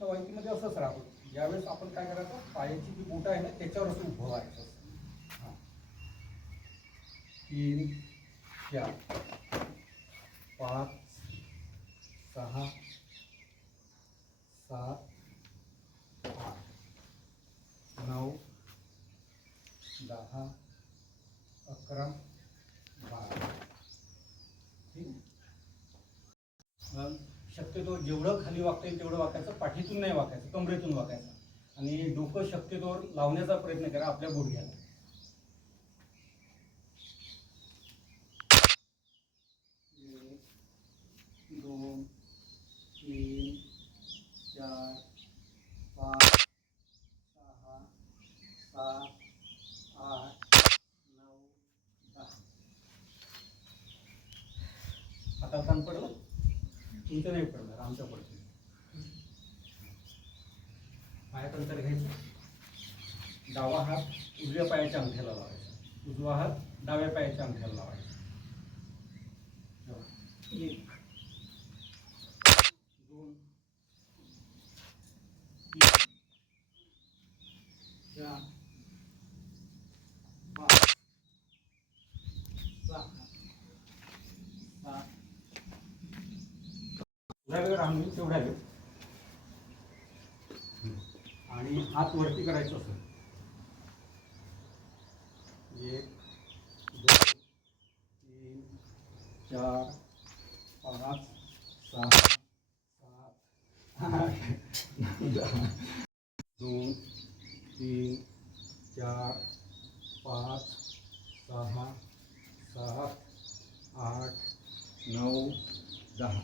कवायतीमध्ये असंच राहतो यावेळेस आपण काय करायचं पायाची जी बोट आहे ना त्याच्यावर असं उभं व्हायचं असं. हा. तीन चार पाच सहा सात आठ नऊ दहा अकरा बारा ठीक शक्यतो जेवढं खाली वाकता येईल तेवढं वाकायचं पाठीतून नाही वाकायचं कमरेतून वाकायचं. आणि डोकं शक्यतोवर लावण्याचा प्रयत्न करा आपल्या गुडघ्याला. दोन तीन चार पाच सहा सात आठ नऊ दहा. आता ताण पडलं? तुमचं नाही पडणार आमच्या पडते पायात घ्यायचं. डावा हात उजव्या पायाच्या अंगठ्याला लावायचा. उजवा हात डाव्या पायाच्या अंगठ्याला लावायचा. एक दोन चार पाच सहा वेळ आम्ही आणि हात वरती करायचं असेल. एक दोन तीन चार पाच सहा सात दोन तीन चार पाच सहा सात आठ नऊ दहा.